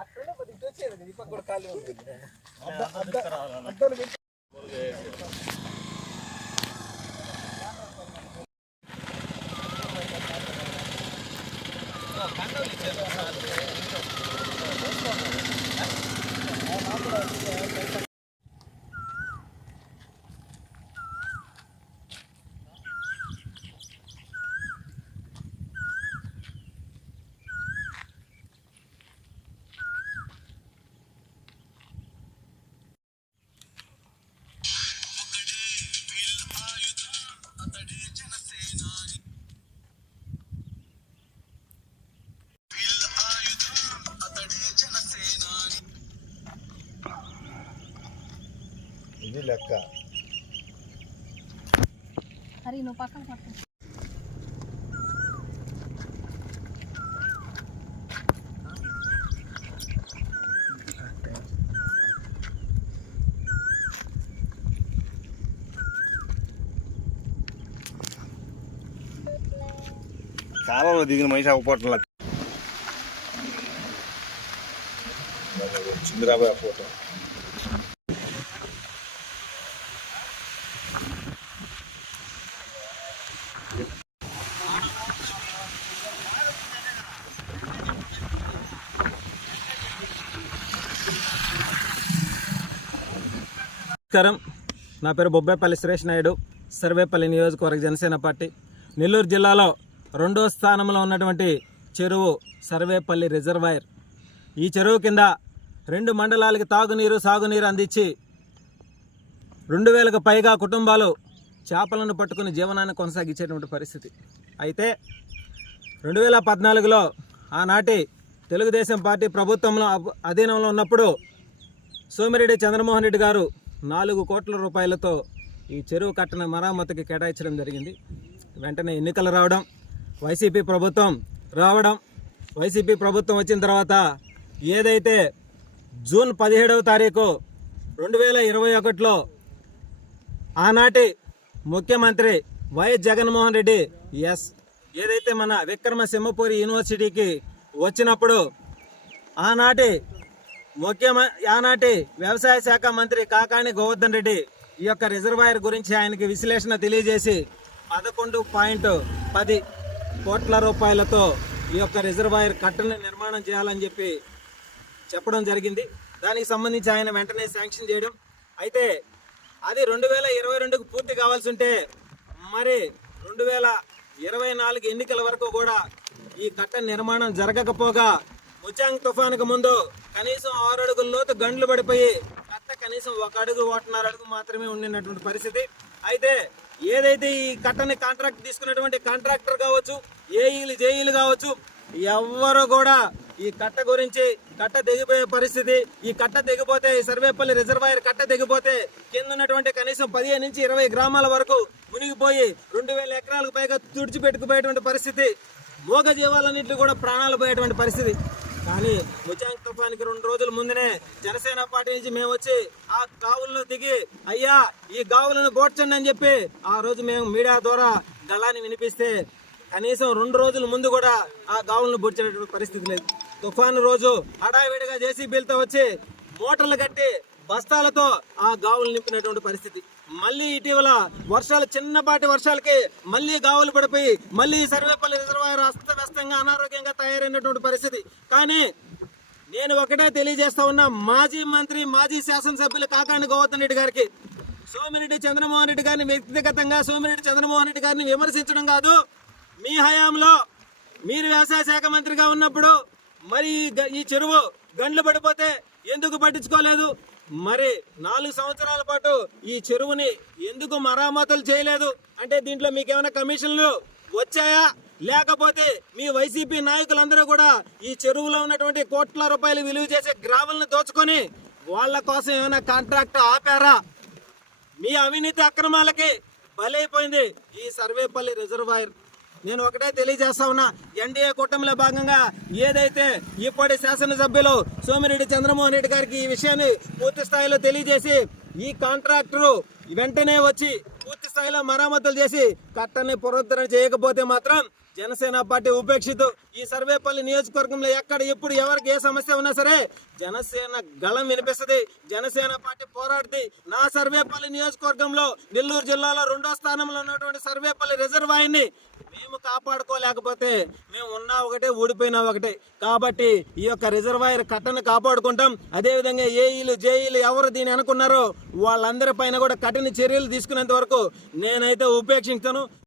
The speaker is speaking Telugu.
అక్కడ వచ్చేది ఇప్పటి కూడా ఖాళీ ఉంటుంది. ఇది లెక్క హరి నువ్వు పక్కన పక్కన కాలంలో దిగిన మనిషి అవ్వపోవట్ల చంద్రాబాయ్ ఆ నమస్కారం. నా పేరు బొబ్బేపల్లి సురేష్ నాయుడు సర్వేపల్లి నియోజకవర్గ జనసేన పార్టీ. నెల్లూరు జిల్లాలో రెండో స్థానంలో ఉన్నటువంటి చెరువు సర్వేపల్లి రిజర్వాయర్. ఈ చెరువు కింద రెండు మండలాలకి తాగునీరు సాగునీరు అందించి రెండు వేలకు పైగా కుటుంబాలు చేపలను పట్టుకుని జీవనాన్ని కొనసాగించేటువంటి పరిస్థితి. అయితే రెండు వేల పద్నాలుగులో ఆనాటి తెలుగుదేశం పార్టీ ప్రభుత్వంలో అధీనంలో ఉన్నప్పుడు సోమిరెడ్డి చంద్రమోహన్ రెడ్డి గారు నాలుగు కోట్ల రూపాయలతో ఈ చెరువు కట్టన మరామతుకి కేటాయించడం జరిగింది. వెంటనే ఎన్నికలు రావడం వైసీపీ ప్రభుత్వం రావడం వైసీపీ ప్రభుత్వం వచ్చిన తర్వాత ఏదైతే జూన్ పదిహేడవ తారీఖు రెండు వేల ఇరవై ఒకటిలో ఆనాటి ముఖ్యమంత్రి వైఎస్ జగన్మోహన్ రెడ్డి ఎస్ ఏదైతే మన విక్రమ సింహపూరి యూనివర్సిటీకి వచ్చినప్పుడు ఆనాటి ముఖ్యమ ఆనాటి వ్యవసాయ శాఖ మంత్రి కాకాని గోవర్ధన్ రెడ్డి ఈ యొక్క రిజర్వాయర్ గురించి ఆయనకి విశ్లేషణ తెలియజేసి పదకొండు పాయింట్ పది కోట్ల రూపాయలతో ఈ యొక్క రిజర్వాయర్ కట్టను నిర్మాణం చేయాలని చెప్పి చెప్పడం జరిగింది. దానికి సంబంధించి ఆయన వెంటనే శాంక్షన్ చేయడం. అయితే అది రెండు వేల ఇరవై రెండుకు పూర్తి కావాల్సి ఉంటే మరి రెండు వేల ఇరవై నాలుగు ఎన్నికల వరకు కూడా ఈ కట్ట నిర్మాణం జరగకపోగా ముచాంగ్ తుఫానుకు ముందు కనీసం ఆరు అడుగుల లోతు గండ్లు పడిపోయి కట్ట కనీసం ఒక అడుగు ఒకటిన్నర అడుగు మాత్రమే ఉండినటువంటి పరిస్థితి. అయితే ఏదైతే ఈ కట్టని కాంట్రాక్ట్ తీసుకున్నటువంటి కాంట్రాక్టర్ కావచ్చు ఏఈలు జేఈలు కావచ్చు ఎవ్వరు కూడా ఈ కట్ట గురించి కట్ట తెగిపోయే పరిస్థితి ఈ కట్ట తెగిపోతే ఈ సర్వేపల్లి రిజర్వాయర్ కట్ట తెగిపోతే కింద ఉన్నటువంటి కనీసం పదిహేను నుంచి ఇరవై గ్రామాల వరకు మునిగిపోయి రెండు వేల ఎకరాలకు పైగా తుడిచిపెట్టుకుపోయేటువంటి పరిస్థితి. మూగ జీవాలన్నింటినీ కూడా ప్రాణాలు పోయేటువంటి పరిస్థితి. కానీ ముచాంగ్ తుఫానికి రెండు రోజుల ముందునే జనసేన పార్టీ నుంచి మేము వచ్చి ఆ గావుల్లో దిగి అయ్యా ఈ గావులను గోడ్చండి అని చెప్పి ఆ రోజు మేము మీడియా ద్వారా గళాన్ని వినిపిస్తే కనీసం రెండు రోజుల ముందు కూడా ఆ గావులను బుడ్చేటటువంటి పరిస్థితి లేదు. తుఫాను రోజు హడావిడిగా జేసీబీలతో వచ్చి మూటలు కట్టి బస్తాలతో ఆ గావులు నింపినటువంటి పరిస్థితి. మళ్ళీ ఇటీవల వర్షాలు చిన్నపాటి వర్షాలకి మళ్ళీ గావులు పడిపోయి మళ్ళీ సర్వేపల్లి రిజర్వాయర్ అస్తవ్యస్తంగా అనారోగ్యంగా తయారైనటువంటి పరిస్థితి. కానీ నేను ఒకటే తెలియజేస్తా ఉన్నా మాజీ మంత్రి మాజీ శాసనసభ్యులు కాకాని గోవర్ధన్ రెడ్డి గారికి సోమిరెడ్డి చంద్రమోహన్ రెడ్డి గారిని వ్యక్తిగతంగా సోమిరెడ్డి చంద్రమోహన్ రెడ్డి గారిని విమర్శించడం కాదు. మీ హయాంలో మీరు వ్యవసాయ శాఖ మంత్రిగా ఉన్నప్పుడు మరి గ- ఈ చెరువు గండ్లు పడిపోతే ఎందుకు పట్టించుకోలేదు? మరి నాలుగు సంవత్సరాల పాటు ఈ చెరువుని ఎందుకు మరామతులు చేయలేదు? అంటే దీంట్లో మీకు ఏమైనా కమిషన్లు వచ్చాయా? లేకపోతే మీ వైసీపీ నాయకులందరూ కూడా ఈ చెరువులో ఉన్నటువంటి కోట్ల రూపాయలు విలువ చేసే గ్రావెల్ని దోచుకొని వాళ్ళ కోసం ఏమైనా కాంట్రాక్ట్ ఆపారా? మీ అవినీతి అక్రమాలకి బలైపోయింది ఈ సర్వేపల్లి రిజర్వాయర్. నేను ఒకటే తెలియజేస్తా ఉన్నా ఎన్డీఏ కూటమిలో భాగంగా ఏదైతే ఇప్పటి శాసనసభ్యులు సోమిరెడ్డి చంద్రమోహన్ రెడ్డి గారికి ఈ విషయాన్ని పూర్తి స్థాయిలో తెలియజేసి ఈ కాంట్రాక్టరు వెంటనే వచ్చి పూర్తి స్థాయిలో మరామతులు చేసి కట్టని పునరుద్ధరణ చేయకపోతే మాత్రం జనసేన పార్టీ ఉపేక్షితూ. ఈ సర్వేపల్లి నియోజకవర్గంలో ఎక్కడ ఎప్పుడు ఎవరికి ఏ సమస్య ఉన్నా సరే జనసేన గళం వినిపిస్తుంది. జనసేన పార్టీ పోరాడుతుంది నా సర్వేపల్లి నియోజకవర్గంలో నెల్లూరు జిల్లాలో రెండో స్థానంలో ఉన్నటువంటి సర్వేపల్లి రిజర్వాయర్ని మేము కాపాడుకోలేకపోతే మేము ఉన్నా ఒకటే ఊడిపోయినా ఒకటే. కాబట్టి ఈ యొక్క రిజర్వాయర్ కట్టను కాపాడుకుంటాం. అదేవిధంగా ఏఈలు జేఈలు ఎవరు దీని అనుకున్నారో వాళ్ళందరి పైన కూడా కఠిన చర్యలు తీసుకునేంత వరకు నేనైతే ఉపేక్షించను